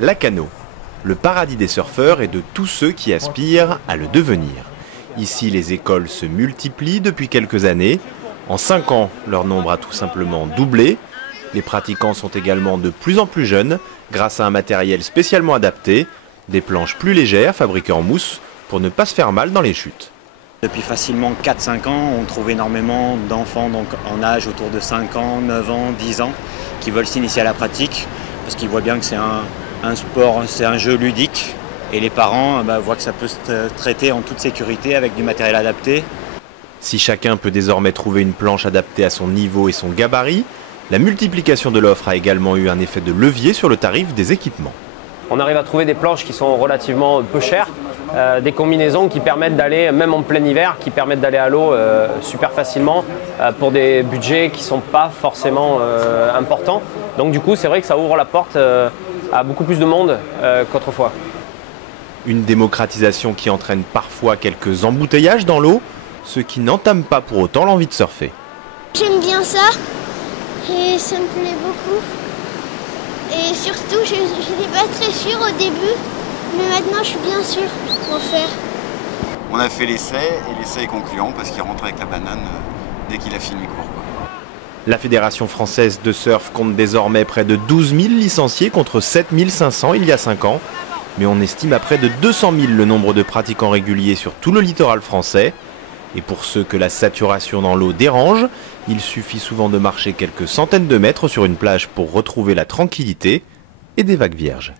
Lacano, le paradis des surfeurs et de tous ceux qui aspirent à le devenir. Ici, les écoles se multiplient depuis quelques années. En 5 ans, leur nombre a tout simplement doublé. Les pratiquants sont également de plus en plus jeunes grâce à un matériel spécialement adapté, des planches plus légères fabriquées en mousse pour ne pas se faire mal dans les chutes. Depuis facilement 4-5 ans, on trouve énormément d'enfants donc en âge autour de 5 ans, 9 ans, 10 ans qui veulent s'initier à la pratique parce qu'ils voient bien que c'est un sport, c'est un jeu ludique et les parents voient que ça peut se traiter en toute sécurité avec du matériel adapté. Si chacun peut désormais trouver une planche adaptée à son niveau et son gabarit, la multiplication de l'offre a également eu un effet de levier sur le tarif des équipements. On arrive à trouver des planches qui sont relativement peu chères, des combinaisons qui permettent d'aller, même en plein hiver, qui permettent d'aller à l'eau super facilement pour des budgets qui ne sont pas forcément importants. Donc du coup, c'est vrai que ça ouvre la porte à beaucoup plus de monde qu'autrefois. Une démocratisation qui entraîne parfois quelques embouteillages dans l'eau, ce qui n'entame pas pour autant l'envie de surfer. J'aime bien ça et ça me plaît beaucoup. Et surtout, je n'étais pas très sûre au début, mais maintenant je suis bien sûre pour faire. On a fait l'essai et l'essai est concluant parce qu'il rentre avec la banane dès qu'il a fini le cours. La Fédération française de surf compte désormais près de 12 000 licenciés contre 7 500 il y a 5 ans. Mais on estime à près de 200 000 le nombre de pratiquants réguliers sur tout le littoral français. Et pour ceux que la saturation dans l'eau dérange, il suffit souvent de marcher quelques centaines de mètres sur une plage pour retrouver la tranquillité et des vagues vierges.